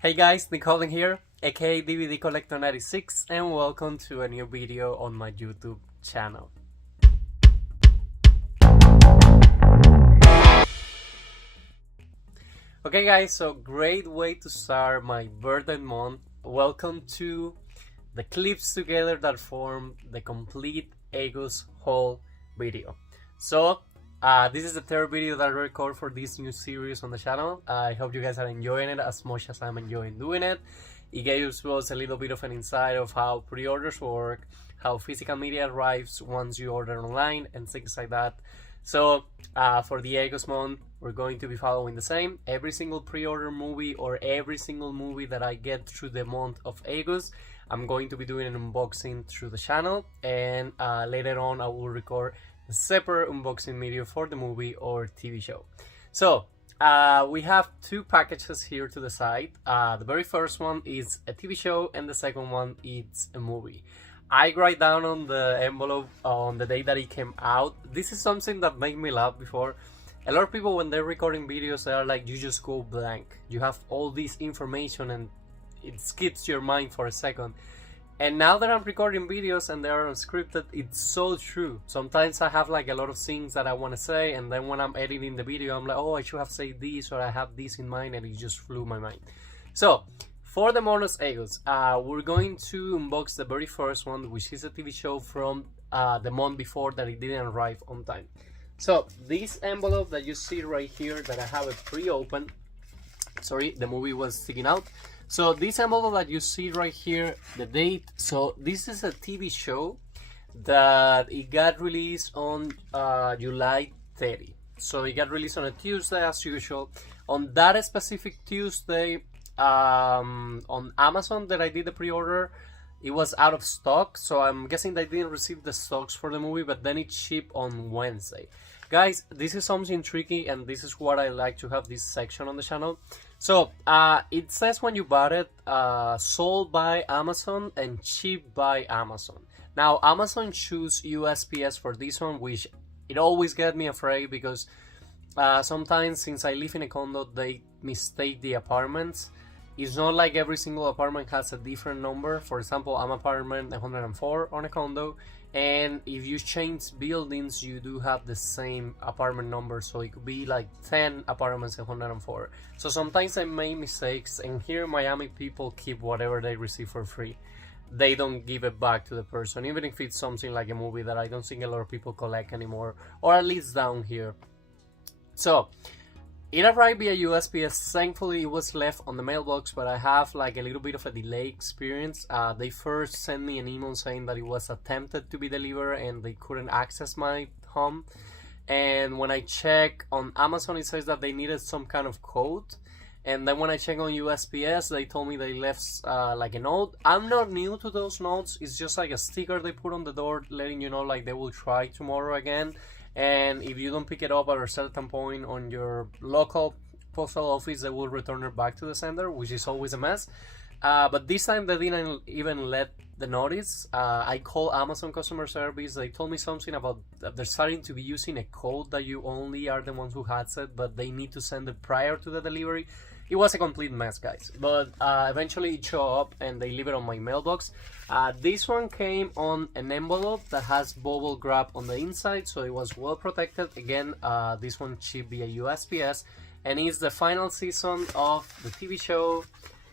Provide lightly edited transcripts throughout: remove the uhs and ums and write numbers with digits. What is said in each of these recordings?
Hey guys, Nick Halden here, aka DVD Collector 96, and welcome to a new video on my YouTube channel. Okay guys, so great way to start my birthday month. Welcome to the clips together that form the complete Aegis haul video. So this is the third video that I record for this new series on the channel. I hope you guys are enjoying it as much as I'm enjoying doing it. It gives us a little bit of an insight of how pre-orders work, how physical media arrives once you order online, and things like that. So for the Aegis month, we're going to be following the same. Every single pre-order movie or every single movie that I get through the month of Aegis, I'm going to be doing an unboxing through the channel, and later on I will record a separate unboxing video for the movie or TV show. So we have two packages here to the side. The very first one is a TV show and the second one is a movie. I write down on the envelope on the day that it came out. This is something that made me laugh before. A lot of people, when they're recording videos, they are like, you just go blank. You have all this information and it skips your mind for a second. And now that I'm recording videos and they are unscripted, it's so true. Sometimes I have like a lot of things that I want to say, and then when I'm editing the video, I'm like, oh, I should have said this, or I have this in mind, and it just flew my mind. So for the Monos Aegis, we're going to unbox the very first one, which is a TV show from the month before that it didn't arrive on time. So this envelope that you see right here that I have it pre-opened, sorry, the movie was sticking out. So this envelope that you see right here, the date, so this is a TV show that it got released on July 30. So it got released on a Tuesday as usual. On that specific Tuesday, on Amazon that I did the pre-order, it was out of stock. So I'm guessing they didn't receive the stocks for the movie, but then it shipped on Wednesday. Guys, this is something tricky, and this is what I like to have this section on the channel. So it says when you bought it, sold by Amazon and shipped by Amazon. Now Amazon choose USPS for this one, which it always get me afraid, because sometimes, since I live in a condo, they mistake the apartments. It's not like every single apartment has a different number. For example, I'm apartment 104 on a condo, and if you change buildings, you do have the same apartment number, so it could be like 10 apartments 104. So sometimes I make mistakes, and here in Miami, people keep whatever they receive for free. They don't give it back to the person, even if it's something like a movie that I don't think a lot of people collect anymore, or at least down here. So it arrived via USPS. Thankfully, it was left on the mailbox, but I have like a little bit of a delay experience. They first sent me an email saying that it was attempted to be delivered and they couldn't access my home. And when I check on Amazon, it says that they needed some kind of code. And then when I check on USPS, they told me they left like a note. I'm not new to those notes. It's just like a sticker they put on the door letting you know like they will try tomorrow again. And if you don't pick it up at a certain point on your local postal office, they will return it back to the sender, which is always a mess. But this time they didn't even let the notice. I called Amazon customer service. They told me something about they're starting to be using a code that you only are the ones who has it, but they need to send it prior to the delivery. It was a complete mess, guys, but eventually it showed up and they leave it on my mailbox. This one came on an envelope that has bubble wrap on the inside, so it was well protected. Again, this one shipped via USPS, and it's the final season of the TV show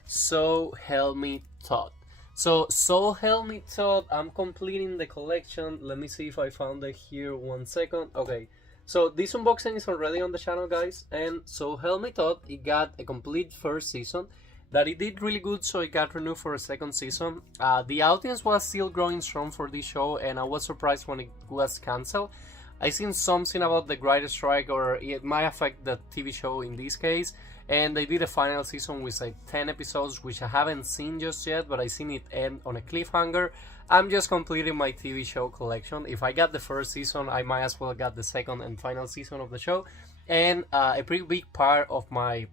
So Help Me Todd. So Help Me Todd, I'm completing the collection. Let me see if I found it here. 1 second. Okay. So this unboxing is already on the channel, guys, and So Help Me Todd, it got a complete first season that it did really good, so it got renewed for a second season. The audience was still growing strong for this show, and I was surprised when it was cancelled. I seen something about the writer strike, or it might affect the TV show in this case, and they did a final season with like 10 episodes, which I haven't seen just yet, but I seen it end on a cliffhanger. I'm just completing my TV show collection. If I got the first season, I might as well got the second and final season of the show. And a pretty big part of my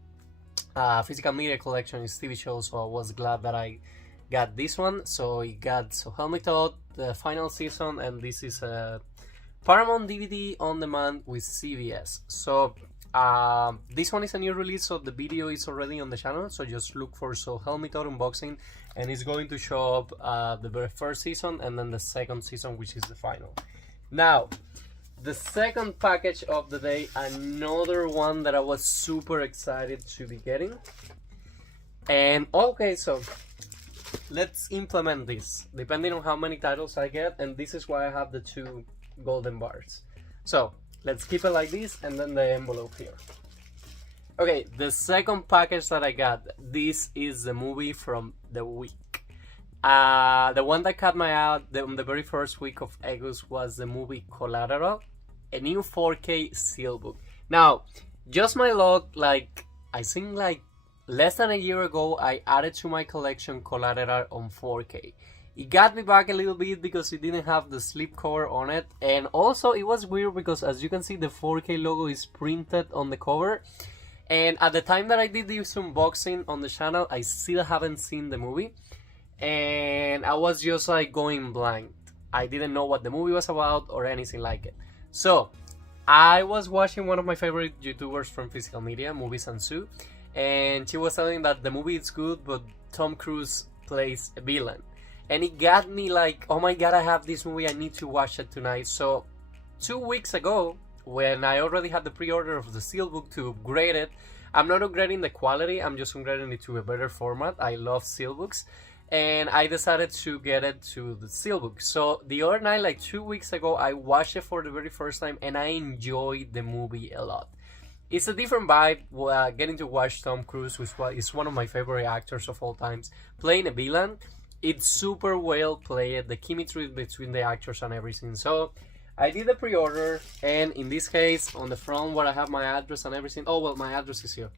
physical media collection is TV shows, so I was glad that I got this one. So it got So Help Me Todd, the final season, and this is a Paramount DVD on demand with CBS. So This one is a new release, so the video is already on the channel, so just look for So Help Me Todd unboxing, and it's going to show up the very first season and then the second season, which is the final. Now, the second package of the day, another one that I was super excited to be getting. And okay, so let's implement this depending on how many titles I get, and this is why I have the 2 golden bars. So let's keep it like this, and then the envelope here. Okay, the second package that I got, this is the movie from the week. The one that caught my eye on the very first week of August was the movie Collateral, a new 4K SteelBook. Now, just my luck, like I think like less than a year ago, I added to my collection Collateral on 4K. It got me back a little bit because it didn't have the slipcover on it, and also it was weird because, as you can see, the 4K logo is printed on the cover. And at the time that I did this unboxing on the channel, I still haven't seen the movie, and I was just like going blind. I didn't know what the movie was about or anything like it. So I was watching one of my favorite YouTubers from physical media, Movies and Sue, and she was telling that the movie is good, but Tom Cruise plays a villain. And it got me like, oh my god, I have this movie, I need to watch it tonight. So 2 weeks ago, when I already had the pre-order of the SteelBook to upgrade it, I'm not upgrading the quality, I'm just upgrading it to a better format. I love SteelBooks, and I decided to get it to the SteelBook. So the other night, like 2 weeks ago, I watched it for the very first time, and I enjoyed the movie a lot. It's a different vibe, getting to watch Tom Cruise, which is one of my favorite actors of all times, playing a villain. It's super well played, the chemistry between the actors and everything. So I did the pre-order, and in this case, on the front where I have my address and everything, oh well, my address is here.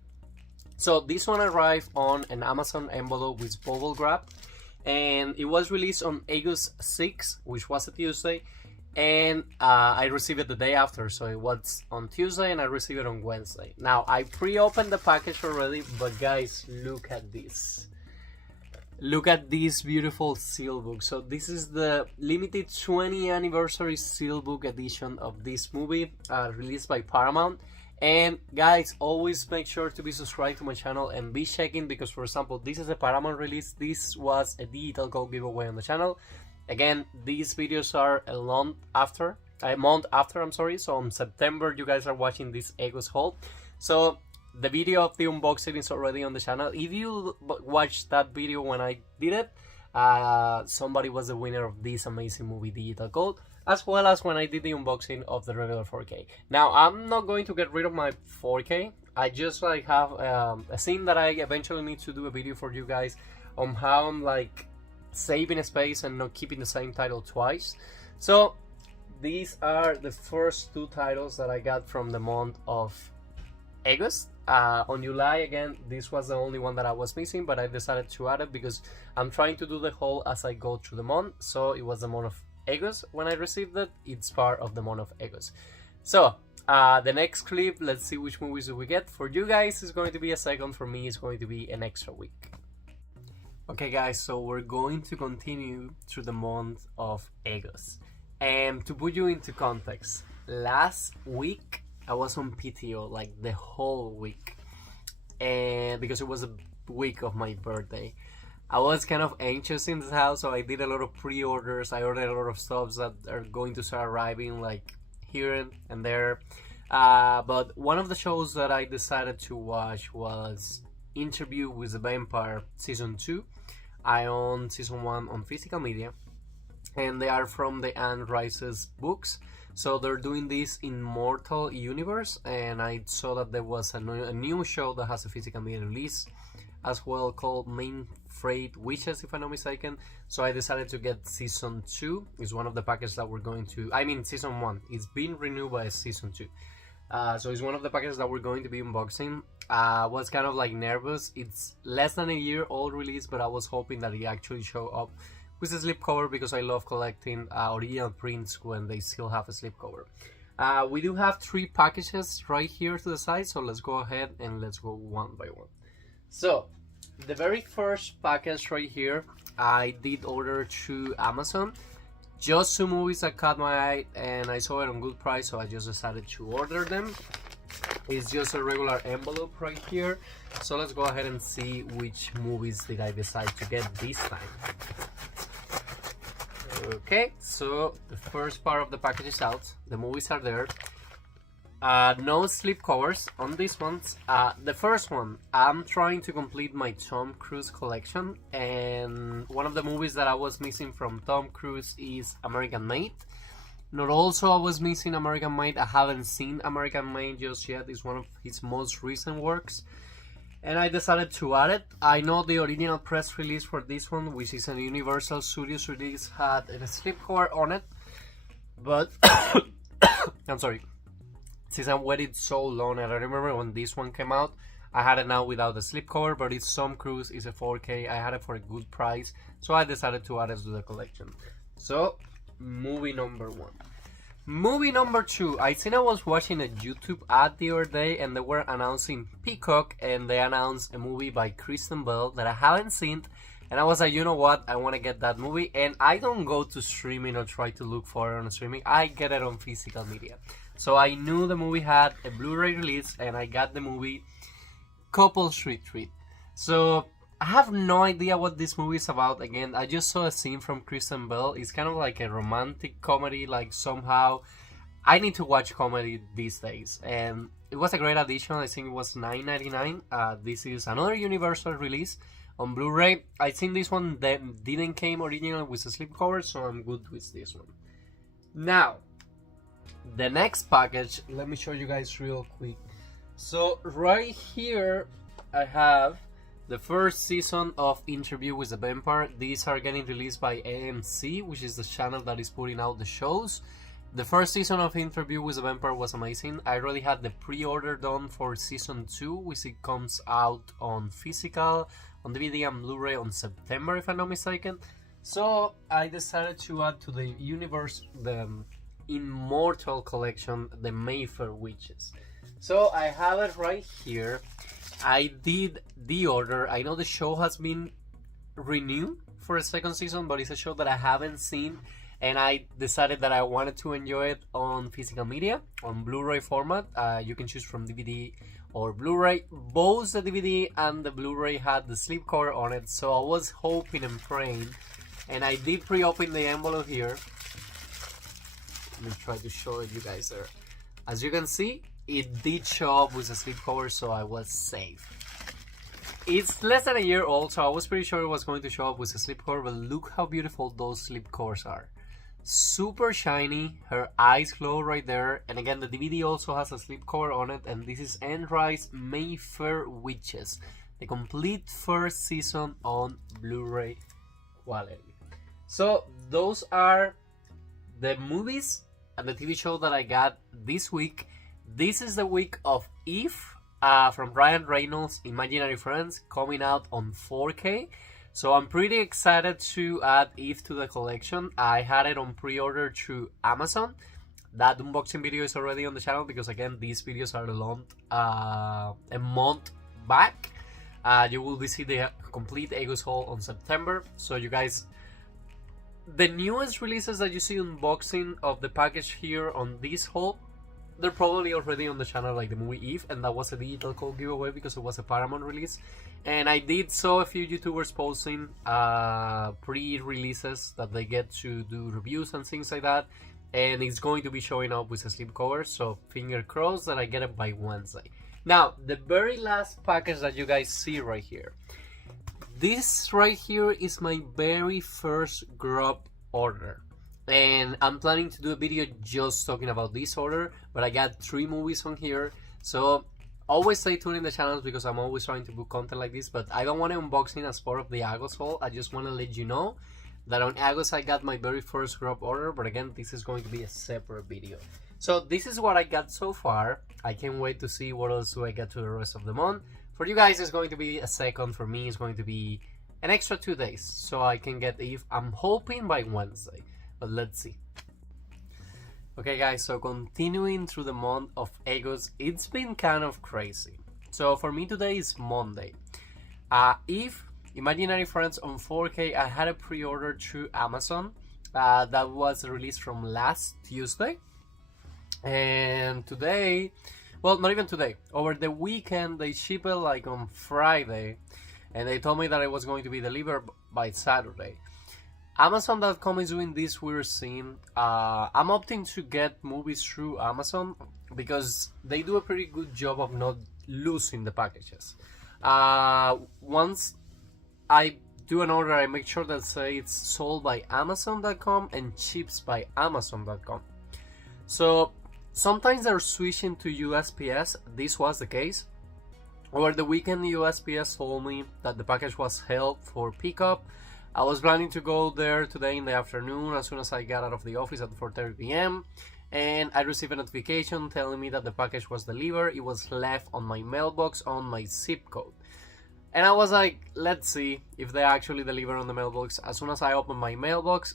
So this one arrived on an Amazon envelope with bubble wrap, and it was released on August 6th, which was a Tuesday, and I received it the day after, so it was on Tuesday and I received it on Wednesday. Now, I pre-opened the package already, but guys, look at this. Look at this beautiful SteelBook. So this is the limited 20th anniversary SteelBook edition of this movie, released by Paramount. And guys, always make sure to be subscribed to my channel and be checking, because for example, this is a Paramount release. This was a digital gold giveaway on the channel. Again, these videos are a month after, I'm sorry. So in September, you guys are watching this August haul. So the video of the unboxing is already on the channel. If you watched that video when I did it, somebody was the winner of this amazing movie digital gold, as well as when I did the unboxing of the regular 4K. Now, I'm not going to get rid of my 4K. I just like have a scene that I eventually need to do a video for you guys on how I'm like saving space and not keeping the same title twice. So these are the first 2 titles that I got from the month of August. On July, again, this was the only one that I was missing, but I decided to add it because I'm trying to do the haul as I go through the month. So it was the month of August when I received it. It's part of the month of August. So the next clip, let's see which movies do we get. For you guys, it's going to be a second. For me, it's going to be an extra week. Okay guys, so we're going to continue through the month of August. And to put you into context, last week I was on PTO like the whole week, and because it was a week of my birthday, I was kind of anxious in this house, so I did a lot of pre-orders. I ordered a lot of stuff that are going to start arriving like here and there. But one of the shows that I decided to watch was Interview with the Vampire Season 2. I own Season 1 on physical media, and they are from the Anne Rice's books. So they're doing this Immortal Universe, and I saw that there was a new show that has a physical media release as well, called Main Freight Witches, if I'm not mistaken. So I decided to get Season 2. It's one of the packages that we're going to, Season 1. It's been renewed by Season 2. So it's one of the packages that we're going to be unboxing. I was kind of like nervous. It's less than a year old release, but I was hoping that it actually show up with a slipcover, because I love collecting original prints when they still have a slipcover. We do have 3 packages right here to the side, so let's go ahead and let's go one by one. So the very first package right here, I did order through Amazon. Just 2 movies that caught my eye and I saw it on good price, so I just decided to order them. It's just a regular envelope right here. So let's go ahead and see which movies did I decide to get this time. Okay, so the first part of the package is out. The movies are there. No slip covers on these ones. The first one, I'm trying to complete my Tom Cruise collection, and one of the movies that I was missing from Tom Cruise is American Made. Not also I was missing American Made. I haven't seen American Made just yet. It's one of his most recent works, and I decided to add it. I know the original press release for this one, which is a Universal Studios release, had a slipcover on it, but I'm sorry, since I waited so long, and I remember when this one came out, I had it now without the slipcover, but it's Tom Cruise, it's a 4K, I had it for a good price, so I decided to add it to the collection. So, movie number 1. Movie number 2, I was watching a YouTube ad the other day, and they were announcing Peacock, and they announced a movie by Kristen Bell that I haven't seen, and I was like, you know what, I want to get that movie, and I don't go to streaming or try to look for it on streaming, I get it on physical media. So I knew the movie had a Blu-ray release, and I got the movie Couples Retreat. So I have no idea what this movie is about. Again, I just saw a scene from Kristen Bell. It's kind of like a romantic comedy, like somehow. I need to watch comedy these days, and it was a great addition. I think it was $9.99. This is another Universal release on Blu-ray. I think this one didn't came originally with a slipcover, so I'm good with this one. Now, the next package, let me show you guys real quick. So right here I have the first season of Interview with the Vampire. These are getting released by AMC, which is the channel that is putting out the shows. The first season of Interview with the Vampire was amazing. I already had the pre-order done for season 2, which it comes out on physical, on DVD and Blu-ray on September, if I'm not mistaken. So I decided to add to the universe the Immortal collection, the Mayfair Witches. So I have it right here. I did the order. I know the show has been renewed for a second season, but it's a show that I haven't seen, and I decided that I wanted to enjoy it on physical media, on Blu-ray format. You can choose from DVD or Blu-ray. Both the DVD and the Blu-ray had the slipcover on it, so I was hoping and praying, and I did pre-open the envelope here. Let me try to show it you guys there. As you can see, it did show up with a slipcover, so I was safe. It's less than a year old, so I was pretty sure it was going to show up with a slipcover, but look how beautiful those slipcovers are. Super shiny, her eyes glow right there, and again the DVD also has a slipcover on it, and this is Anne Rice Mayfair Witches, the complete first season on Blu-ray quality. So those are the movies and the TV show that I got this week. This is the week of Eve from Ryan Reynolds' Imaginary Friends, coming out on 4K. So I'm pretty excited to add Eve to the collection. I had it on pre-order through Amazon. That unboxing video is already on the channel because again these videos are a month back. You will be seeing the complete Eggos haul on September. So you guys, the newest releases that you see unboxing of the package here on this haul, they're probably already on the channel, like the movie Eve, and that was a digital code giveaway because it was a Paramount release. And I did saw a few YouTubers posting pre-releases that they get to do reviews and things like that, and it's going to be showing up with a slipcover, so finger crossed that I get it by Wednesday. Now, the very last package that you guys see right here. This right here is my very first GRUV order, and I'm planning to do a video just talking about this order, but I got 3 movies on here, so always stay tuned in the channels because I'm always trying to book content like this, but I don't want to unboxing as part of the August haul. I just want to let you know that on August I got my very first GRUV order, but again this is going to be a separate video. So this is what I got so far. I can't wait to see what else do I get to the rest of the month. For you guys it's going to be a second, for me it's going to be an extra 2 days so I can get Eve. I'm hoping by Wednesday, but let's see. Okay guys, so continuing through the month of Eggos, it's been kind of crazy. So for me today is Monday. Eve, Imaginary Friends on 4K, I had a pre-order through Amazon. That was released from last Tuesday. And today well, not even today. Over the weekend, they shipped it like on Friday, and they told me that it was going to be delivered by Saturday. Amazon.com is doing this weird thing. I'm opting to get movies through Amazon because they do a pretty good job of not losing the packages. Once I do an order, I make sure that say it's sold by Amazon.com and ships by Amazon.com. So sometimes they're switching to USPS. This was the case. Over the weekend, USPS told me that the package was held for pickup. I was planning to go there today in the afternoon as soon as I got out of the office at 4:30 p.m. and I received a notification telling me that the package was delivered. It was left on my mailbox on my zip code. And I was like, let's see if they actually deliver on the mailbox. As soon as I opened my mailbox,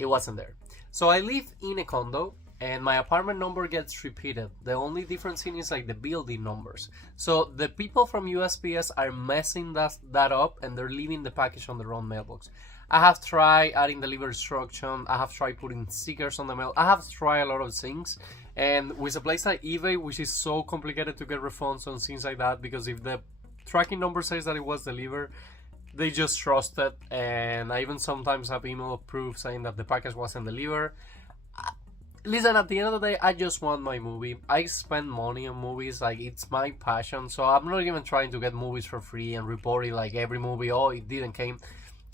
it wasn't there. So I live in a condo and my apartment number gets repeated. The only difference in is like the building numbers. So the people from USPS are messing that up and they're leaving the package on their own mailbox. I have tried adding delivery instruction. I have tried putting stickers on the mail. I have tried a lot of things. And with a place like eBay, which is so complicated to get refunds on things like that, because if the tracking number says that it was delivered, they just trust it. And I even sometimes have email proof saying that the package wasn't delivered. Listen, at the end of the day, I just want my movie. I spend money on movies, like it's my passion. So I'm not even trying to get movies for free and report it like every movie, oh, it didn't came.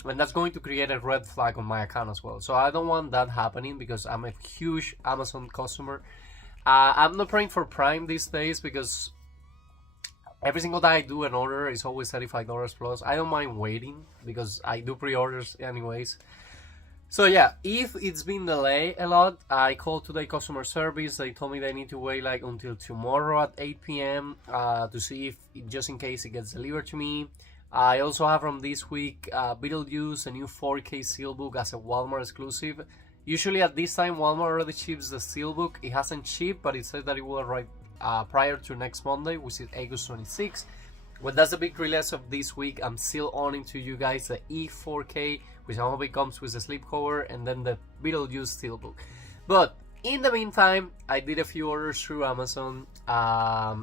And that's going to create a red flag on my account as well. So I don't want that happening because I'm a huge Amazon customer. I'm not praying for Prime these days because every single time I do an order is always $35 plus. I don't mind waiting because I do pre-orders anyways. So yeah, if it's been delayed a lot, I called today customer service. They told me they need to wait like until tomorrow at 8 p.m. To see if, just in case it gets delivered to me. I also have from this week Beetlejuice, a new 4K SteelBook as a Walmart exclusive. Usually at this time, Walmart already ships the SteelBook. It hasn't shipped, but it said that it will arrive prior to next Monday, which is August 26. Well, that's the big release of this week. I'm still owning to you guys the E4K, which I hope it comes with the slipcover, and then the Beetlejuice SteelBook. But in the meantime, I did a few orders through Amazon. I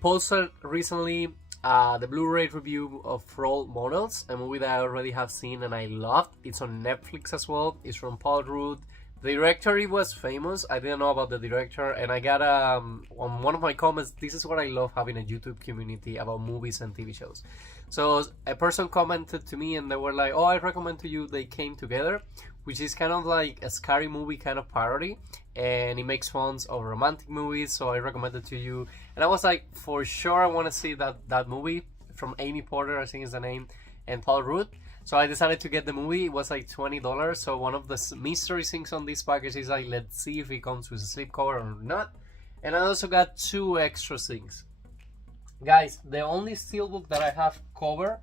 posted recently the Blu-ray review of Role Models, a movie that I already have seen and I loved. It's on Netflix as well. It's from Paul Rudd. The director was famous. I didn't know about the director, and I got on one of my comments, this is what I love having a YouTube community about movies and TV shows. So a person commented to me and they were like, oh, I recommend to you They Came Together, which is kind of like a scary movie kind of parody, and it makes fun of romantic movies, so I recommend it to you. And I was like, for sure I want to see that movie from Amy Porter, I think is the name, and Paul Rudd. So I decided to get the movie. It was like $20. So one of the mystery things on this package is like, let's see if it comes with a slipcover or not. And I also got 2 extra things. Guys, the only SteelBook that I have covered,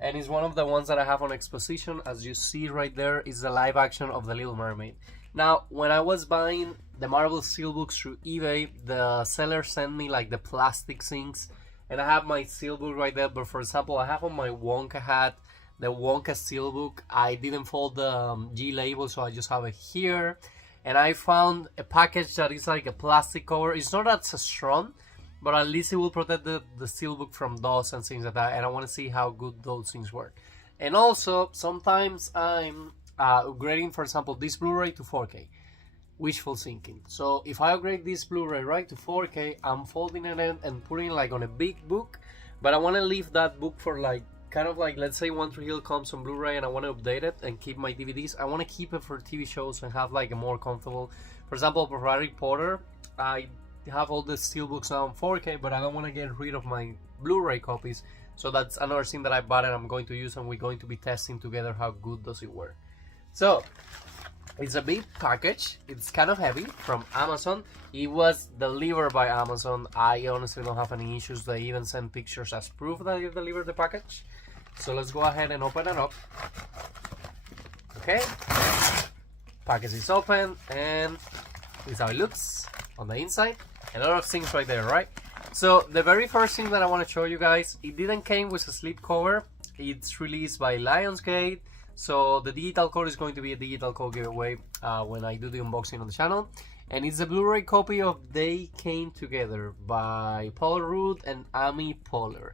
and is one of the ones that I have on exposition, as you see right there, is the live action of The Little Mermaid. Now, when I was buying the Marvel SteelBooks through eBay, the seller sent me like the plastic things, and I have my SteelBook right there. But for example, I have on my Wonka hat the Wonka SteelBook. I didn't fold the G label, so I just have it here. And I found a package that is like a plastic cover. It's not that strong, but at least it will protect the SteelBook from dust and things like that. And I want to see how good those things work. And also, sometimes I'm upgrading, for example, this Blu-ray to 4K. Wishful thinking. So if I upgrade this Blu-ray right to 4K, I'm folding it in and putting it like on a big book. But I want to leave that book for like, kind of like, let's say One Tree Hill comes on Blu-ray and I want to update it and keep my DVDs. I want to keep it for TV shows and have like a more comfortable. For example, for Harry Potter, I have all the SteelBooks now on 4K, but I don't want to get rid of my Blu-ray copies. So that's another thing that I bought and I'm going to use, and we're going to be testing together how good does it work. So it's a big package. It's kind of heavy, from Amazon. It was delivered by Amazon. I honestly don't have any issues. They even sent pictures as proof that they delivered the package. So let's go ahead and open it up. Okay, package is open and this is how it looks on the inside. A lot of things right there, right? So the very first thing that I want to show you guys, it didn't came with a slipcover. It's released by Lionsgate. So the digital code is going to be a digital code giveaway when I do the unboxing on the channel. and it's a Blu-ray copy of They Came Together by Paul Rudd and Amy Poehler.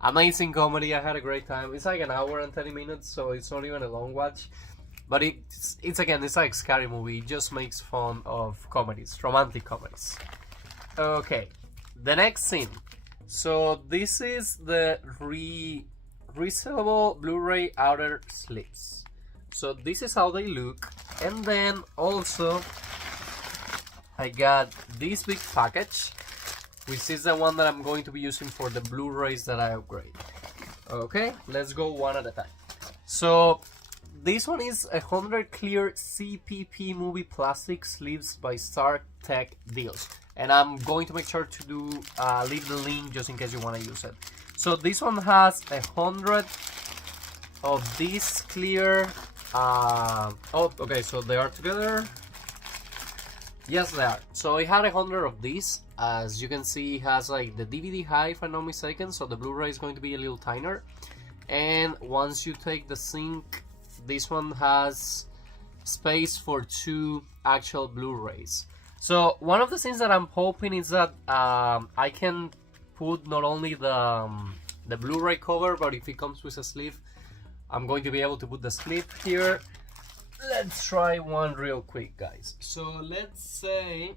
Amazing comedy. I had a great time. It's like an hour and 30 minutes, so it's not even a long watch. But it's again, it's like a scary movie. It just makes fun of comedies, romantic comedies. Okay, the next scene. So this is the resellable Blu-ray outer sleeves. So this is how they look. And then also I got this big package, which is the one that I'm going to be using for the Blu-rays that I upgrade. Okay, let's go one at a time. So this one is 100 clear CPP movie plastic sleeves by Star Tech Deals. And I'm going to make sure to leave the link just in case you want to use it. So this one has 100 of these clear. Oh, okay, so they are together. Yes, they are. So I had 100 of these. As you can see, it has like the DVD high, if I'm not mistaken. So the Blu-ray is going to be a little tinier. And once you take the sync, this one has space for 2 actual Blu-rays. So one of the things that I'm hoping is that I can put not only the Blu-ray cover, but if it comes with a sleeve, I'm going to be able to put the sleeve here. Let's try one real quick, guys. So let's say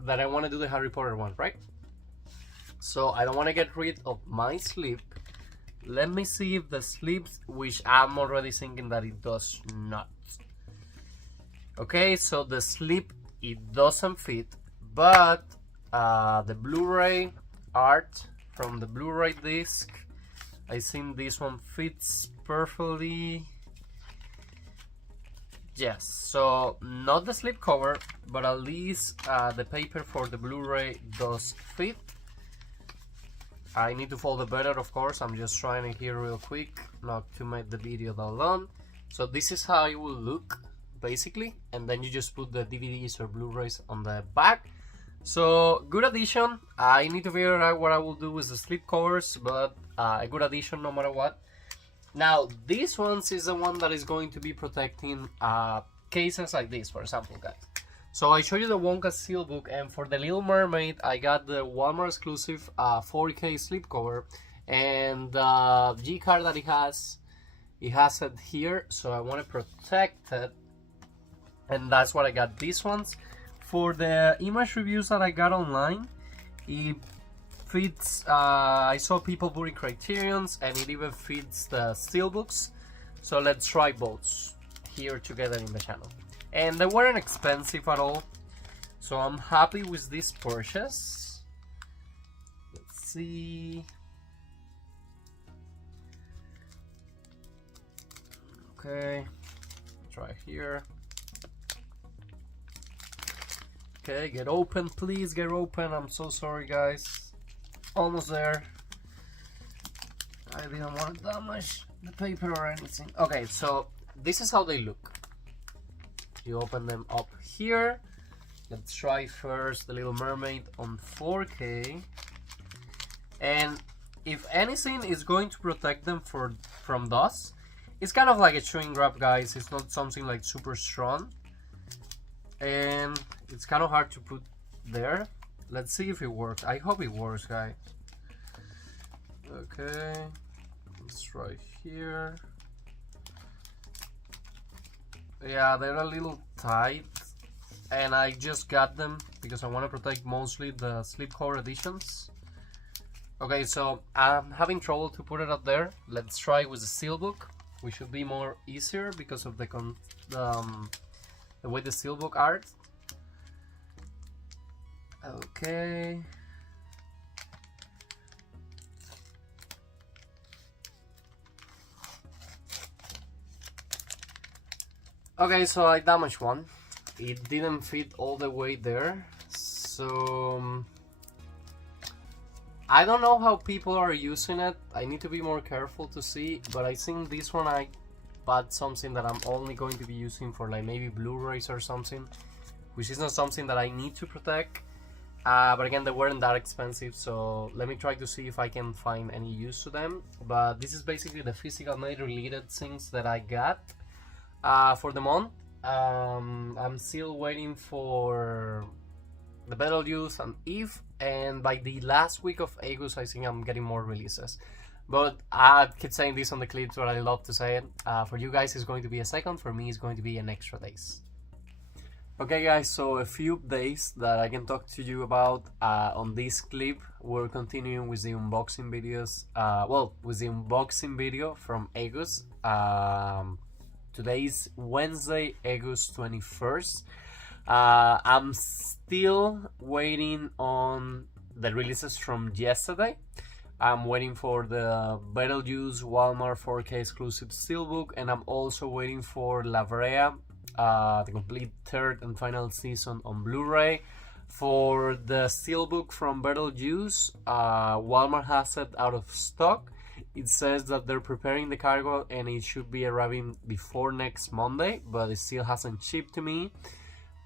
that I want to do the Harry Potter one, right? So I don't want to get rid of my sleeve. Let me see if the sleeves, which I'm already thinking that it does not. Okay, so the sleeve, it doesn't fit, but the Blu-ray art from the Blu-ray disc, I think this one fits perfectly. Yes, so not the slip cover, but at least the paper for the Blu-ray does fit. I need to fold it better, of course. I'm just trying it here real quick, not to make the video that long. So this is how it will look, basically. And then you just put the DVDs or Blu-rays on the back. So, good addition. I need to figure out what I will do with the slip covers, but a good addition no matter what. Now, this one is the one that is going to be protecting cases like this, for example, guys. So I showed you the Wonka SteelBook, and for the Little Mermaid, I got the Walmart exclusive 4K slipcover, and the G card that it has it here, so I want to protect it, and that's what I got these ones. For the image reviews that I got online, it fits, I saw people putting Criterions, and it even fits the SteelBooks, so let's try both here together in the channel. And they weren't expensive at all, so I'm happy with this purchase. Let's see. Okay, try here. Okay, get open, please get open. I'm so sorry, guys. Almost there. I didn't want to damage the paper or anything. Okay, so this is how they look. You open them up here. Let's try first the Little Mermaid on 4K. And if anything is going to protect them from dust, it's kind of like a chewing wrap, guys. It's not something like super strong. And it's kind of hard to put there. Let's see if it works. I hope it works, guys. Okay. Let's try here. Yeah, they're a little tight, and I just got them because I want to protect mostly the slipcover editions. Okay, so I'm having trouble to put it up there. Let's try with the SteelBook, which should be more easier because of the way the SteelBook art. Okay. Okay, so I damaged one. It didn't fit all the way there, so I don't know how people are using it. I need to be more careful to see, but I think this one I bought something that I'm only going to be using for like maybe Blu-rays or something, which is not something that I need to protect. But again, they weren't that expensive, so let me try to see if I can find any use to them. But this is basically the physical made related things that I got for the month. I'm still waiting for the Beetlejuice and Eve, and by the last week of August, I think I'm getting more releases. But I keep saying this on the clips, but I love to say it. For you guys, it's going to be a second. For me, it's going to be an extra days. Okay, guys, so a few updates that I can talk to you about on this clip. We're continuing with the unboxing videos. With the unboxing video from August. Today is Wednesday, August 21st. I'm still waiting on the releases from yesterday. I'm waiting for the Beetlejuice Walmart 4K exclusive Steelbook, and I'm also waiting for Lavagirl, the complete third and final season on Blu-ray. For the Steelbook from Beetlejuice, Walmart has it out of stock. It says that they're preparing the cargo and it should be arriving before next Monday, but it still hasn't shipped to me.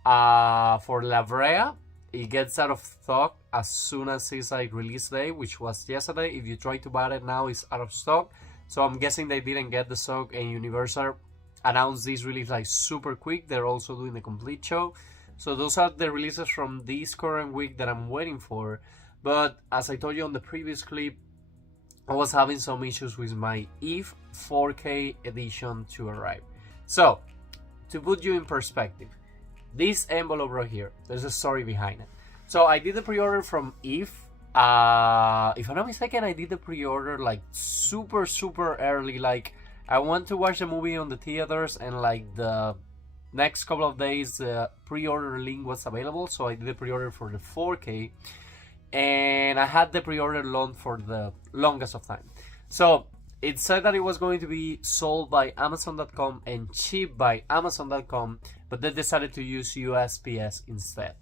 For Lavagirl, it gets out of stock as soon as it's like release day, which was yesterday. If you try to buy it now, it's out of stock. So I'm guessing they didn't get the stock, and Universal announced this release like super quick. They're also doing the complete show. So those are the releases from this current week that I'm waiting for. But as I told you on the previous clip, I was having some issues with my Eve 4K edition to arrive. So to put you in perspective, this envelope right here, there's a story behind it. So I did the pre-order from Eve. If I'm not mistaken, I did the pre-order like super early. Like I went to watch the movie on the theaters, and like the next couple of days the pre-order link was available. So I did the pre-order for the 4K, and I had the pre-order loan for the longest of time. So it said that it was going to be sold by Amazon.com and shipped by Amazon.com, but they decided to use USPS instead.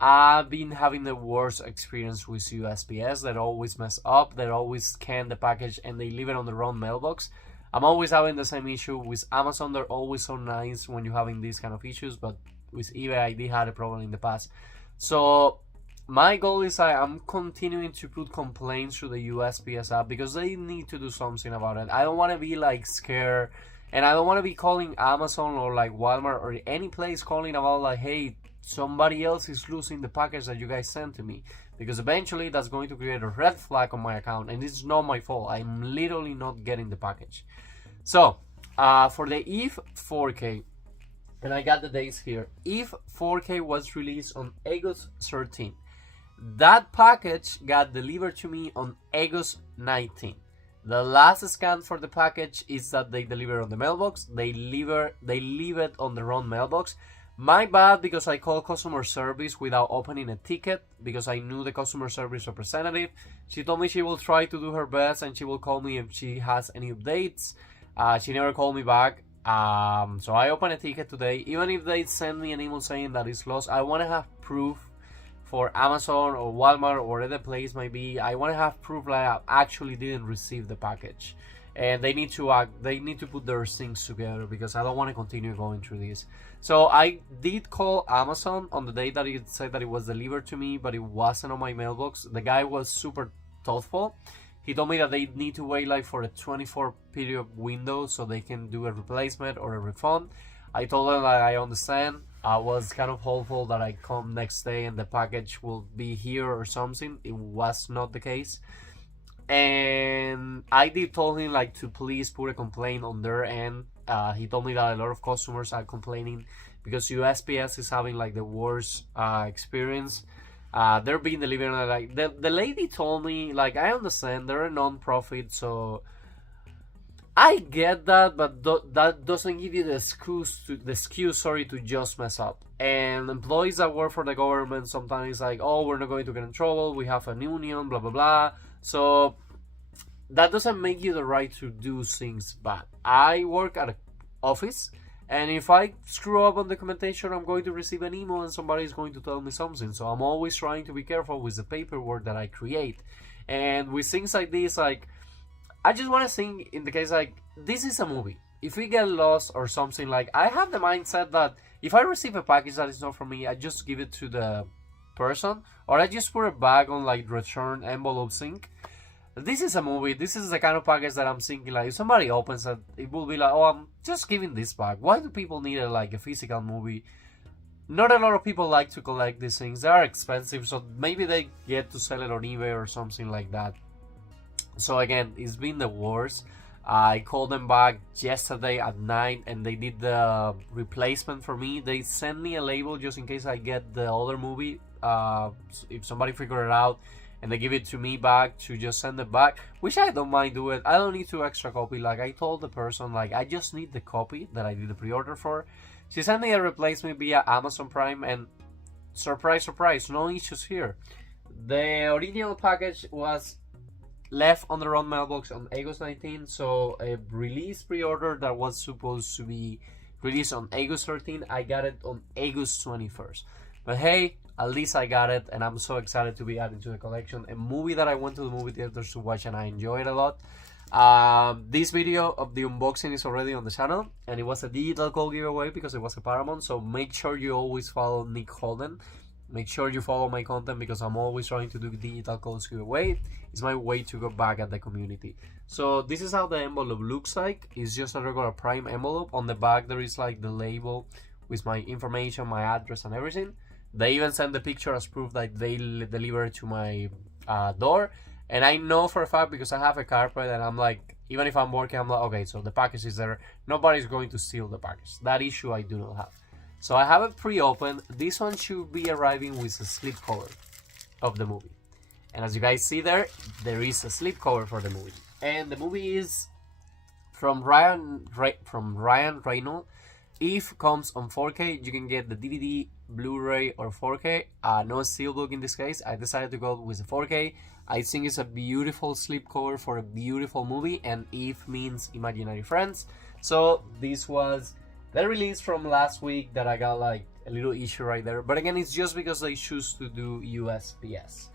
I've been having the worst experience with USPS. They always mess up, they always scan the package and they leave it on the wrong mailbox. I'm always having the same issue with Amazon. They're always so nice when you're having these kind of issues, but with eBay I did have a problem in the past. So my goal is I'm continuing to put complaints through the USPS app because they need to do something about it. I don't want to be like scared, and I don't want to be calling Amazon or like Walmart or any place calling about like, hey, somebody else is losing the package that you guys sent to me, because eventually that's going to create a red flag on my account, and it's not my fault. I'm literally not getting the package. So for the Eve 4K, and I got the dates here, Eve 4K was released on August 13th. That package got delivered to me on August 19th. The last scan for the package is that they deliver on the mailbox. They leave it on the wrong mailbox. My bad, because I called customer service without opening a ticket, because I knew the customer service representative. She told me she will try to do her best and she will call me if she has any updates. She never called me back. So I opened a ticket today. Even if they send me an email saying that it's lost, I want to have proof for Amazon or Walmart or whatever place might be. I want to have proof that I actually didn't receive the package, and they need to put their things together, because I don't want to continue going through this. So I did call Amazon on the day that it said that it was delivered to me, but it wasn't on my mailbox. The guy was super thoughtful. He told me that they need to wait like for a 24 period window so they can do a replacement or a refund. I told him that I understand. I was kind of hopeful that I come next day and the package will be here or something. It was not the case. And I did told him like to please put a complaint on their end. He told me that a lot of customers are complaining because USPS is having like the worst experience. They're being delivered like the lady told me, like, I understand they're a non-profit, so I get that, but that doesn't give you the excuse to just mess up. And employees that work for the government sometimes like, oh, we're not going to get in trouble, we have a union, blah blah blah. So that doesn't make you the right to do things bad. I work at an office, and if I screw up on documentation, I'm going to receive an email and somebody is going to tell me something. So I'm always trying to be careful with the paperwork that I create. And with things like this, like, I just want to think in the case like, this is a movie. If we get lost or something, like, I have the mindset that if I receive a package that is not for me, I just give it to the person, or I just put it back on like return envelope sync. this is a movie. This is the kind of package that I'm thinking, like, if somebody opens it, it will be like, oh, I'm just giving this back. Why do people need like a physical movie? Not a lot of people like to collect these things. They are expensive, so maybe they get to sell it on eBay or something like that. So again, it's been the worst. I called them back yesterday at night and they did the replacement for me. They sent me a label just in case I get the other movie. If somebody figure it out, and they give it to me back to just send it back, which I don't mind do it. I don't need 2 extra copy. Like I told the person, like I just need the copy that I did the pre-order for. She sent me a replacement via Amazon Prime, and surprise, surprise, no issues here. The original package was left on the wrong mailbox on August 19, so a release pre-order that was supposed to be released on August 13, I got it on August 21st. But hey, at least I got it, and I'm so excited to be adding to the collection. A movie that I went to the movie theaters to watch, and I enjoyed a lot. This video of the unboxing is already on the channel, and it was a digital code giveaway because it was a Paramount. So make sure you always follow Nick Halden. Make sure you follow my content because I'm always trying to do digital codes giveaway. It's my way to go back at the community. So this is how the envelope looks like. It's just a regular Prime envelope. On the back there is like the label with my information, my address, and everything. They even send the picture as proof that they deliver it to my door. And I know for a fact because I have a carpet, and I'm like, even if I'm working, I'm like, okay, so the package is there. Nobody's going to steal the package. That issue I do not have. So I have it pre-opened. This one should be arriving with a slipcover of the movie. And as you guys see there, there is a slipcover for the movie. And the movie is from Ryan Reynolds. If comes on 4K, you can get the DVD, Blu-ray, or 4K. No SteelBook in this case. I decided to go with the 4K. I think it's a beautiful slipcover for a beautiful movie, and if means imaginary friends. So this was the release from last week that I got like a little issue right there. But again, it's just because they choose to do USPS.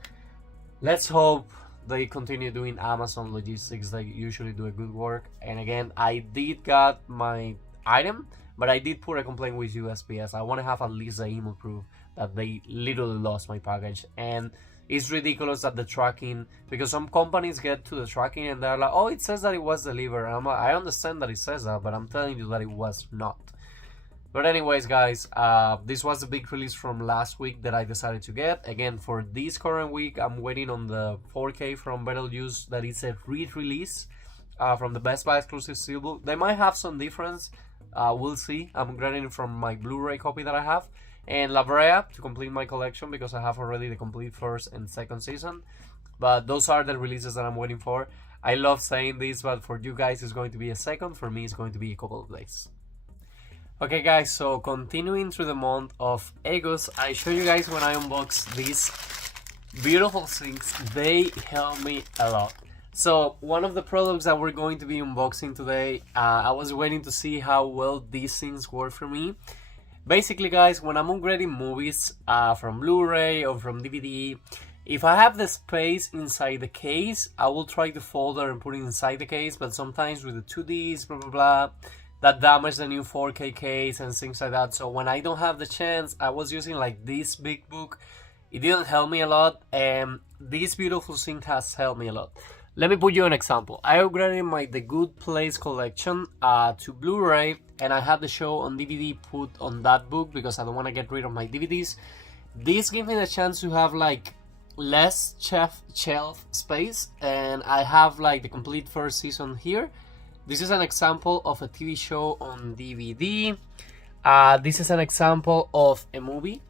Let's hope they continue doing Amazon logistics. They usually do a good work. And again, I did got my item, but I did put a complaint with USPS. I want to have at least the email proof that they literally lost my package. And it's ridiculous that the tracking, because some companies get to the tracking and they're like, oh, it says that it was delivered. And I'm like, I understand that it says that, but I'm telling you that it was not. But anyways, guys, this was the big release from last week that I decided to get. Again, for this current week, I'm waiting on the 4K from Beetlejuice. That is a re-release from the Best Buy exclusive SteelBook. They might have some difference. We'll see. I'm getting it from my Blu-ray copy that I have. And Lavagirl to complete my collection because I have already the complete first and second season. But those are the releases that I'm waiting for. I love saying this, but for you guys it's going to be a second. For me it's going to be a couple of days. Okay guys, so continuing through the month of August, I show you guys when I unbox these beautiful things. They help me a lot. So one of the products that we're going to be unboxing today, I was waiting to see how well these things work for me. Basically guys, when I'm upgrading movies from Blu-ray or from DVD, if I have the space inside the case, I will try to fold it and put it inside the case, but sometimes with the 2Ds, blah blah blah, that damage the new 4K case and things like that. So when I don't have the chance, I was using like this big book. It didn't help me a lot, and this beautiful thing has helped me a lot. Let me put you an example. I upgraded my The Good Place collection to Blu-ray, and I had the show on DVD put on that book because I don't want to get rid of my DVDs. This gives me the chance to have like less shelf space, and I have like the complete first season here. This is an example of a TV show on DVD. This is an example of a movie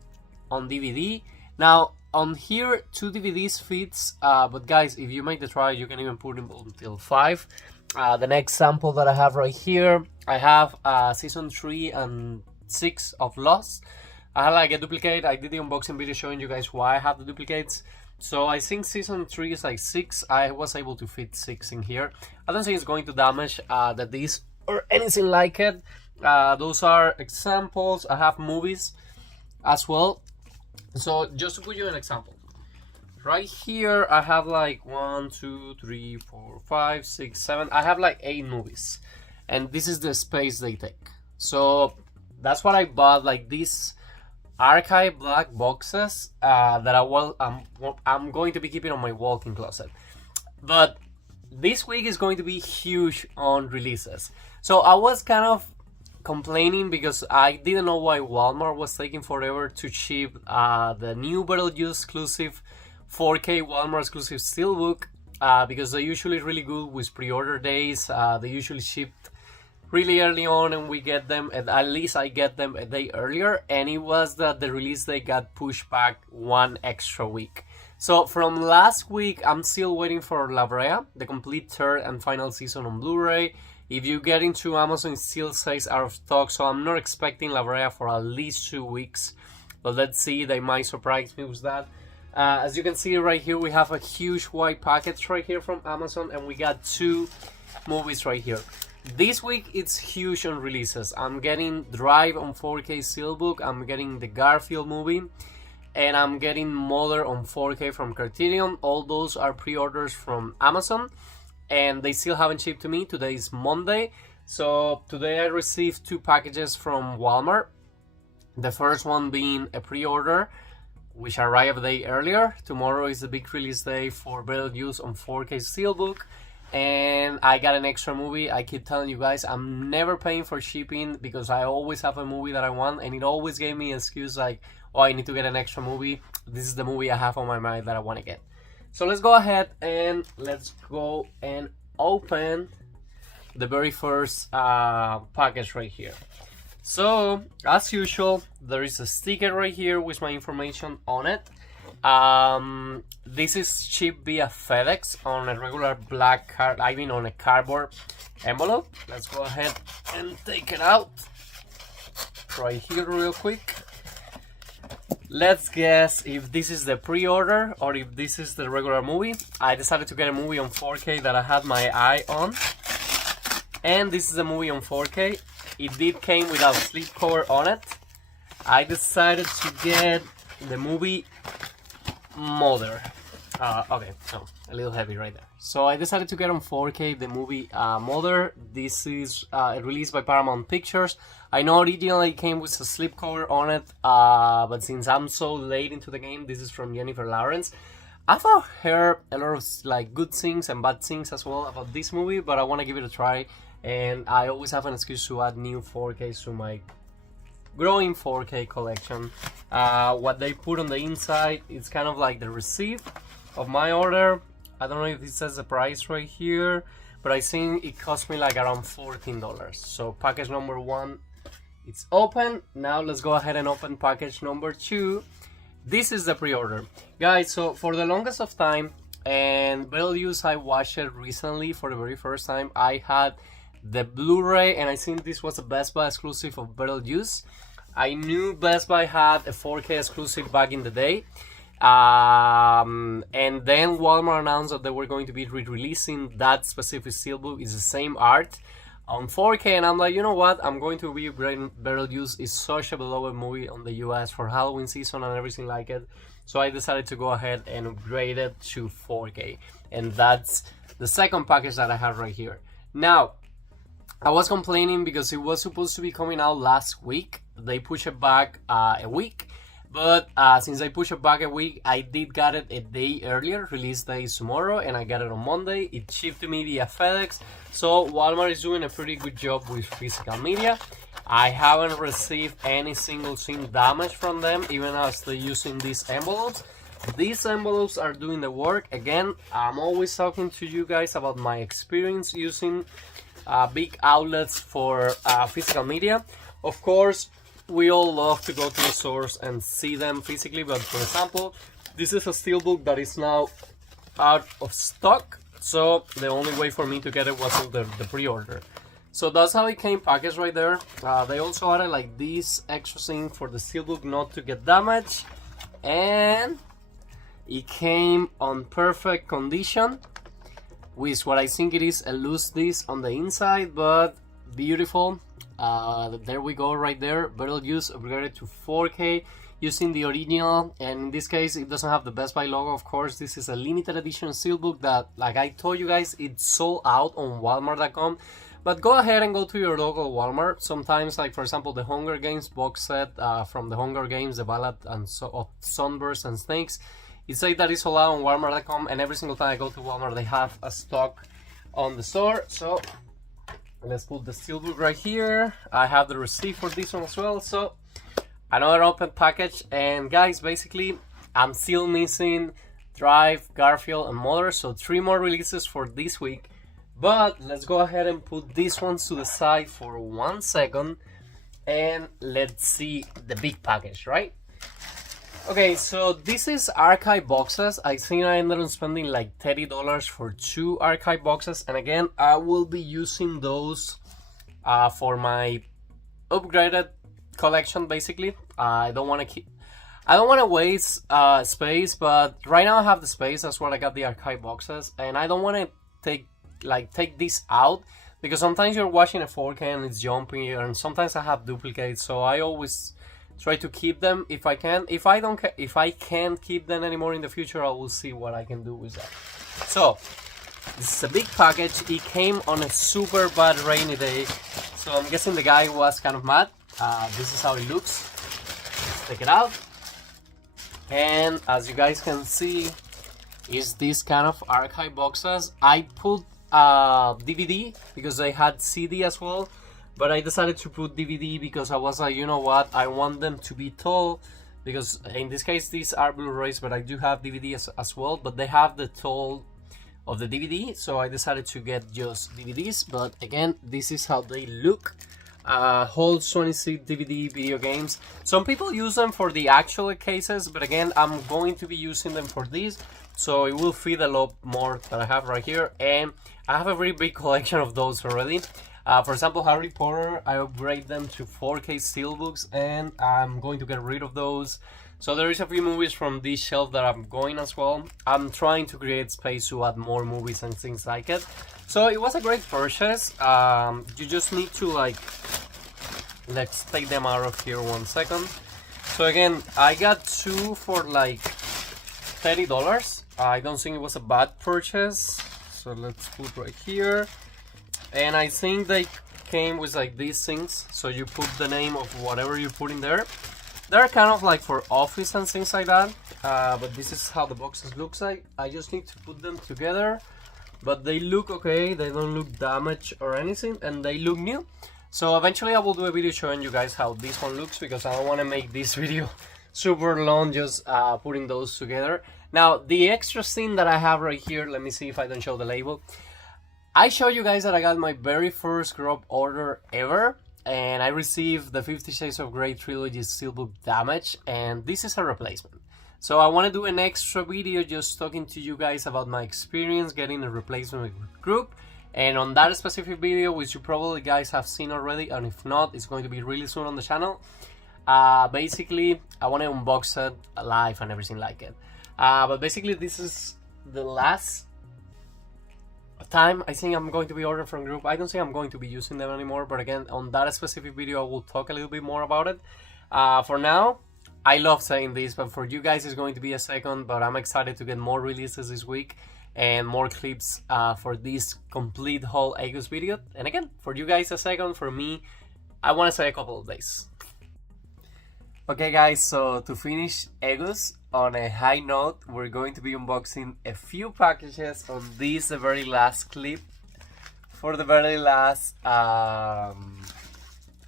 on DVD. Now, on here, 2 DVDs fits, but guys, if you make the try, you can even put them until 5. The next sample that I have right here, I have season 3 and 6 of Lost. I have like a duplicate. I did the unboxing video showing you guys why I have the duplicates. So I think season 3 is like 6. I was able to fit 6 in here. I don't think it's going to damage the disc or anything like it. Those are examples. I have movies as well. So just to put you an example, right here I have like 1, 2, 3, 4, 5, 6, 7. I have like 8 movies, and this is the space they take. So that's what I bought, like these archive black boxes that I'm going to be keeping on my walk-in closet. But this week is going to be huge on releases. So I was kind of complaining because I didn't know why Walmart was taking forever to ship the new Beetlejuice exclusive 4K Walmart exclusive Steelbook, because they're usually really good with pre-order days. They usually ship really early on and we get them, at least I get them a day earlier, and it was that the release date got pushed back one extra week. So from last week, I'm still waiting for Lavagirl, the complete third and final season on Blu-ray. If you get into Amazon, it still says out of stock, so I'm not expecting Lavagirl for at least 2 weeks. But let's see, they might surprise me with that. As you can see right here, we have a huge white package right here from Amazon, and we got 2 movies right here. This week it's huge on releases. I'm getting Drive on 4K Steelbook, I'm getting the Garfield movie, and I'm getting Mother on 4K from Criterion. All those are pre-orders from Amazon, and they still haven't shipped to me. Today is Monday, so today I received 2 packages from Walmart. The first one being a pre-order, which arrived a day earlier. Tomorrow is the big release day for Beetlejuice on 4K Steelbook. And I got an extra movie. I keep telling you guys, I'm never paying for shipping because I always have a movie that I want, and it always gave me an excuse like, oh, I need to get an extra movie. This is the movie I have on my mind that I want to get. So let's go ahead and let's go and open the very first package right here. So as usual, there is a sticker right here with my information on it. This is shipped via FedEx on a regular black card, on a cardboard envelope. Let's go ahead and take it out right here real quick. Let's guess if this is the pre-order or if this is the regular movie. I decided to get a movie on 4K that I had my eye on, and this is a movie on 4K. It did came without slipcover on it. I decided to get the movie Mother. Okay, so a little heavy right there. So I decided to get on 4K the movie Mother. This is released by Paramount Pictures. I know originally it came with a slipcover on it, but since I'm so late into the game, this is from Jennifer Lawrence. I've heard a lot of like good things and bad things as well about this movie, but I want to give it a try, and I always have an excuse to add new 4Ks to my growing 4K collection. What they put on the inside, it's kind of like the receipt of my order. I don't know if it says the price right here, but I think it cost me like around $14. So package number 1, it's open. Now let's go ahead and open package number 2. This is the pre-order, guys. So for the longest of time, and Beetlejuice, I watched it recently for the very first time. I had the Blu-ray, and I think this was a Best Buy exclusive of Beetlejuice. I knew Best Buy had a 4K exclusive back in the day, and then Walmart announced that they were going to be re-releasing that specific steelbook. It's the same art on 4K, and I'm like, you know what, I'm going to be upgrading. Beetlejuice is such a beloved movie on the US for Halloween season and everything like it, so I decided to go ahead and upgrade it to 4K, and that's the second package that I have right here. Now, I was complaining because it was supposed to be coming out last week. They pushed it back a week, but since I pushed it back a week, I did get it a day earlier. Release day is tomorrow, and I got it on Monday. It shipped to me via FedEx, so Walmart is doing a pretty good job with physical media. I haven't received any single thing damaged from them, even as they're using these envelopes. These envelopes are doing the work. Again, I'm always talking to you guys about my experience using big outlets for physical media. Of course, we all love to go to the stores and see them physically, but for example, this is a steelbook that is now out of stock, so the only way for me to get it was the pre-order. So that's how it came packaged right there. They also added like this extra thing for the steelbook not to get damaged, and it came on perfect condition with what I think it is a loose disc on the inside, but beautiful. There we go right there. Beetlejuice upgraded to 4K using the original, and in this case it doesn't have the Best Buy logo, of course. This is a limited edition steelbook that, like I told you guys, it's sold out on Walmart.com. But go ahead and go to your local Walmart. Sometimes, like for example, the Hunger Games box set from the Hunger Games, the Ballad and of Sunbursts and Snakes, It says that it's sold out on Walmart.com, and every single time I go to Walmart, they have a stock on the store. So let's put the SteelBook right here. I have the receipt for this one as well. So another open package, and guys, basically I'm still missing Drive, Garfield, and Mother, so 3 more releases for this week. But let's go ahead and put these ones to the side for 1 second, and let's see the big package, right? Okay, so this is archive boxes. I think I ended up spending like $30 for 2 archive boxes, and again, I will be using those for my upgraded collection. Basically, I don't want to waste space, but right now I have the space. That's why I got the archive boxes, and I don't want to take this out, because sometimes you're watching a 4K and it's jumping, and sometimes I have duplicates, so I always try to keep them if I can. If I can't keep them anymore in the future, I will see what I can do with that. So this is a big package. It came on a super bad rainy day, so I'm guessing the guy was kind of mad. This is how it looks. Let's take it out, and as you guys can see, is this kind of archive boxes. I put DVD because I had CD as well, but I decided to put DVD because I was like, you know what, I want them to be tall, because in this case these are Blu-rays, but I do have DVD as well, but they have the tall of the DVD, so I decided to get just DVDs. But again, this is how they look. Whole 26 DVD video games. Some people use them for the actual cases, but again, I'm going to be using them for this, so it will fit a lot more that I have right here, and I have a very big collection of those already. For example, Harry Potter, I upgrade them to 4K SteelBooks, and I'm going to get rid of those. So there is a few movies from this shelf that I'm going as well. I'm trying to create space to add more movies and things like it. So it was a great purchase. You just need to let's take them out of here 1 second. So again, I got 2 for like $30. I don't think it was a bad purchase. So let's put right here. And I think they came with like these things, so you put the name of whatever you put in there. They're kind of like for office and things like that, but this is how the boxes looks like. I just need to put them together, but they look okay. They don't look damaged or anything, and they look new. So eventually I will do a video showing you guys how this one looks, because I don't want to make this video super long just putting those together. Now the extra thing that I have right here, let me see if I don't show the label. I showed you guys that I got my very first GRUV order ever, and I received the 50 Shades of Grey Trilogy SteelBook Damage, and this is a replacement. So I want to do an extra video just talking to you guys about my experience getting a replacement with GRUV, and on that specific video, which you probably guys have seen already, and if not, it's going to be really soon on the channel. Basically, I want to unbox it live and everything like it. But basically, this is the last time I think I'm going to be ordering from GRUV. I don't think I'm going to be using them anymore, but again, on that specific video I will talk a little bit more about it. For now, I love saying this, but for you guys it's going to be a second, but I'm excited to get more releases this week and more clips for this complete whole Agus video. And again, for you guys a second, for me, I want to say a couple of days. Okay guys, so to finish Agus on a high note, we're going to be unboxing a few packages on this, the very last clip for the very last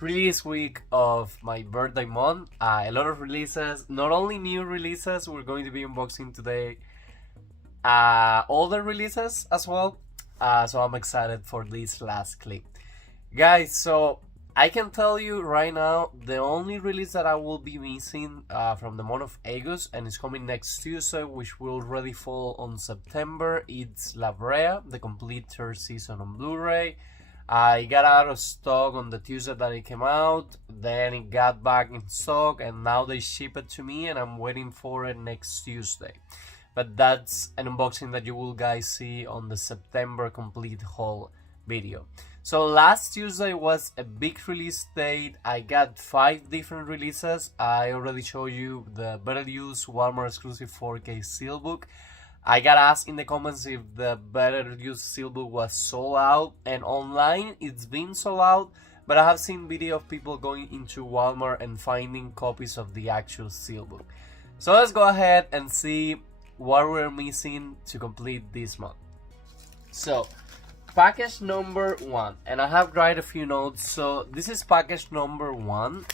release week of my birthday month. A lot of releases, not only new releases, we're going to be unboxing today older releases as well. So I'm excited for this last clip. Guys, so I can tell you right now, the only release that I will be missing from the month of August, and it's coming next Tuesday, which will already fall on September, it's Lavagirl, the complete 3rd season on Blu-ray. I got out of stock on the Tuesday that it came out, then it got back in stock, and now they ship it to me, and I'm waiting for it next Tuesday. But that's an unboxing that you will guys see on the September complete haul video. So last Tuesday was a big release date. I got 5 different releases. I already showed you the Beetlejuice Walmart exclusive 4K SteelBook. I got asked in the comments if the Beetlejuice SteelBook was sold out, and online it's been sold out, but I have seen video of people going into Walmart and finding copies of the actual SteelBook. So let's go ahead and see what we're missing to complete this month. So, package number 1, and I have write a few notes. So this is package number 1.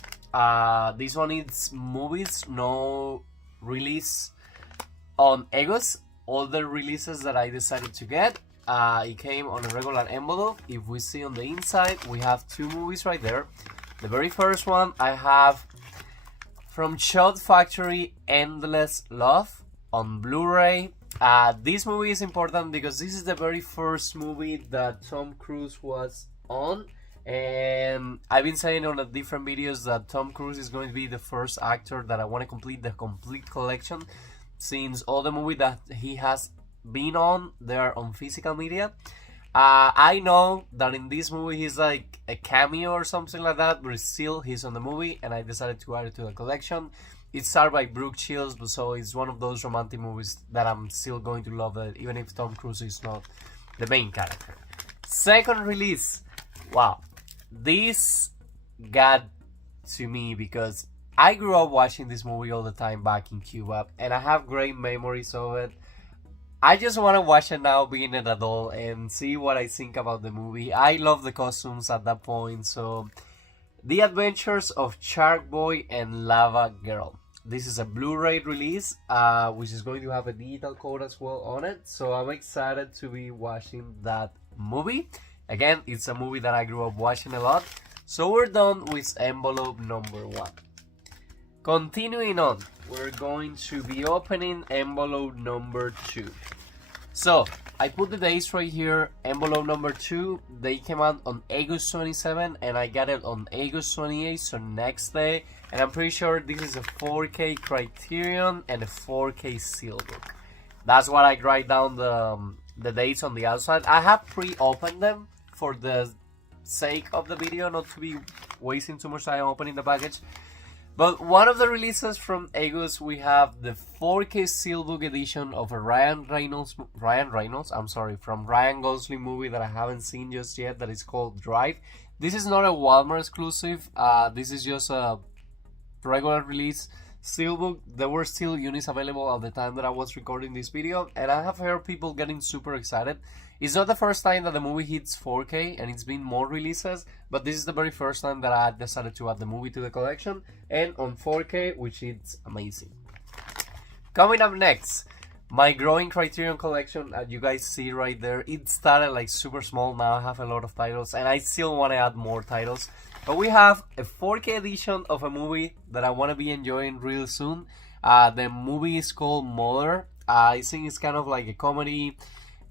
This one is movies, no release on Egos. All the releases that I decided to get, it came on a regular envelope. If we see on the inside, we have 2 movies right there. The very first one I have from Shot Factory, Endless Love on Blu-ray. This movie is important because this is the very first movie that Tom Cruise was on, and I've been saying on the different videos that Tom Cruise is going to be the first actor that I want to complete the complete collection, since all the movies that he has been on, they are on physical media. I know that in this movie he's like a cameo or something like that, but still he's on the movie, and I decided to add it to the collection. It's starred by Brooke Shields, so it's one of those romantic movies that I'm still going to love it, even if Tom Cruise is not the main character. Second release. Wow. This got to me because I grew up watching this movie all the time back in Cuba, and I have great memories of it. I just want to watch it now being an adult and see what I think about the movie. I love the costumes at that point, so... The Adventures of Sharkboy and Lavagirl. This is a Blu-ray release, which is going to have a digital code as well on it. So I'm excited to be watching that movie. Again, it's a movie that I grew up watching a lot. So we're done with envelope number 1. Continuing on, we're going to be opening envelope number 2. So, I put the dates right here. Envelope number 2, they came out on August 27 and I got it on August 28, so next day. And I'm pretty sure this is a 4K Criterion and a 4K SteelBook. That's what I write down the dates on the outside. I have pre-opened them for the sake of the video, not to be wasting too much time opening the package. But one of the releases from August, we have the 4K SteelBook edition of a Ryan Reynolds, from Ryan Gosling movie that I haven't seen just yet, that is called Drive. This is not a Walmart exclusive, this is just a regular release SteelBook. There were still units available at the time that I was recording this video, and I have heard people getting super excited. It's not the first time that the movie hits 4K, and it's been more releases, but this is the very first time that I decided to add the movie to the collection, and on 4K, which is amazing. Coming up next, my growing Criterion collection, as you guys see right there, it started like super small. Now I have a lot of titles, and I still want to add more titles. But we have a 4K edition of a movie that I want to be enjoying real soon. The movie is called Mother. I think it's kind of like a comedy,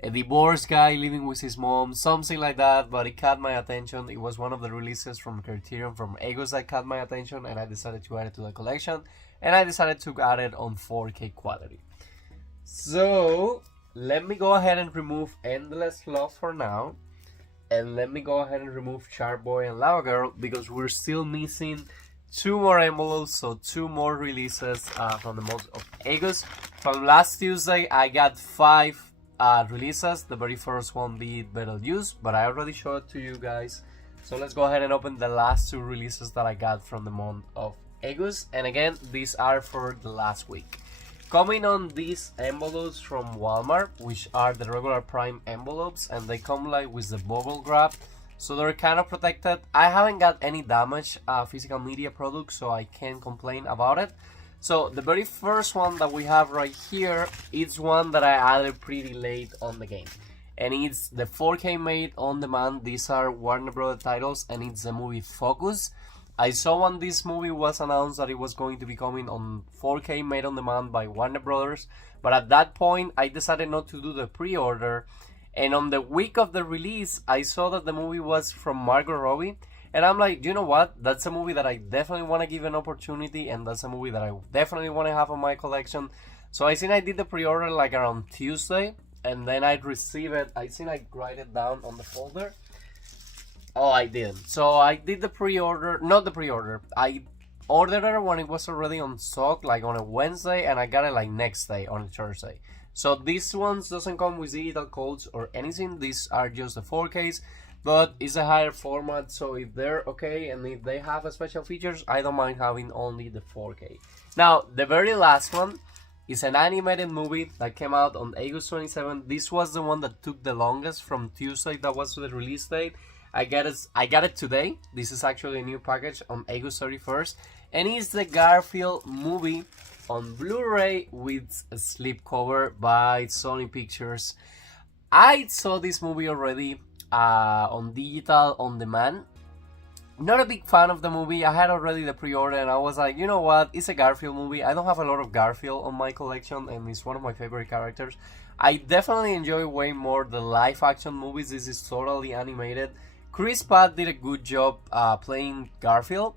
a divorced guy living with his mom, something like that, but it caught my attention. It was one of the releases from Criterion from August that caught my attention, and I decided to add it to the collection, and I decided to add it on 4K quality. So let me go ahead and remove Endless Love for now, and let me go ahead and remove Sharkboy and Lavagirl, because we're still missing 2 more envelopes, so 2 more releases from the month of August. From last Tuesday, I got 5 releases. The very first one being Beetlejuice, but I already showed it to you guys. So let's go ahead and open the last 2 releases that I got from the month of August. And again, these are for the last week. Coming on these envelopes from Walmart, which are the regular Prime envelopes, and they come like with the bubble wrap, so they're kind of protected. I haven't got any damage physical media products, so I can't complain about it. So the very first one that we have right here, it's one that I added pretty late on the game, and it's the 4K made on demand. These are Warner Brothers titles, and it's the movie Focus. I saw when this movie was announced that it was going to be coming on 4K made on demand by Warner Brothers, but at that point I decided not to do the pre-order, and on the week of the release I saw that the movie was from Margot Robbie, and I'm like, you know what, that's a movie that I definitely want to give an opportunity, and that's a movie that I definitely want to have on my collection. So I think I did the pre-order like around Tuesday, and then I received it. I think I write it down on the folder. Oh, I did. So I did the pre-order, not the pre-order. I ordered it when it was already on stock, like on a Wednesday, and I got it like next day on a Thursday. So these ones doesn't come with digital codes or anything. These are just the 4Ks, but it's a higher format. So if they're okay and if they have a special features, I don't mind having only the 4K. Now, the very last one, It's an animated movie that came out on August 27th. This was the one that took the longest from Tuesday. That was the release date. I got it today. This is actually a new package on August 31st. And it's the Garfield movie on Blu-ray with a slipcover by Sony Pictures. I saw this movie already on digital on demand. Not a big fan of the movie. I had already the pre-order and I was like, you know what, it's a Garfield movie. I don't have a lot of Garfield on my collection and it's one of my favorite characters. I definitely enjoy way more the live action movies. This is totally animated. Chris Pratt did a good job playing Garfield,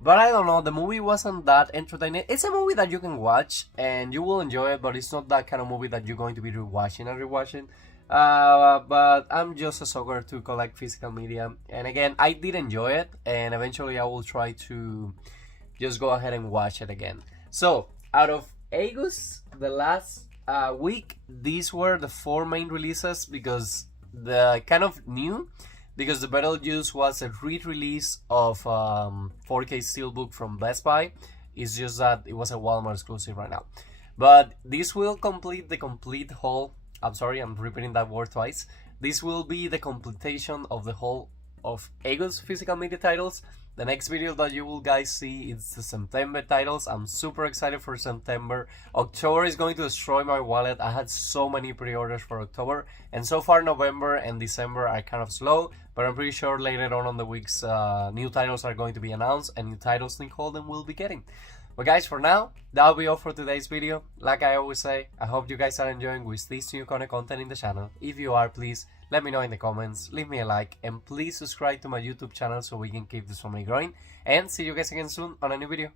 but I don't know, the movie wasn't that entertaining. It's a movie that you can watch and you will enjoy it, but it's not that kind of movie that you're going to be rewatching and rewatching. But I'm just a sucker to collect physical media, and again, I did enjoy it, and eventually I will try to just go ahead and watch it again. So out of August, the last week, these were the 4 main releases, because the kind of new, because the Beetlejuice was a re-release of 4K Steelbook from Best Buy. It's just that it was a Walmart exclusive right now, but this will complete the complete haul. I'm sorry, I'm repeating that word twice. This will be the completion of the whole of August physical media titles. The next video that you will guys see is the September titles. I'm super excited for September. October is going to destroy my wallet. I had so many pre-orders for October, and so far November and December are kind of slow, but I'm pretty sure later on the weeks new titles are going to be announced and new titles Halden will be getting. But guys, for now, that'll be all for today's video. Like I always say, I hope you guys are enjoying with this new kind of content in the channel. If you are, please let me know in the comments, leave me a like, and please subscribe to my YouTube channel so we can keep this family growing. And see you guys again soon on a new video.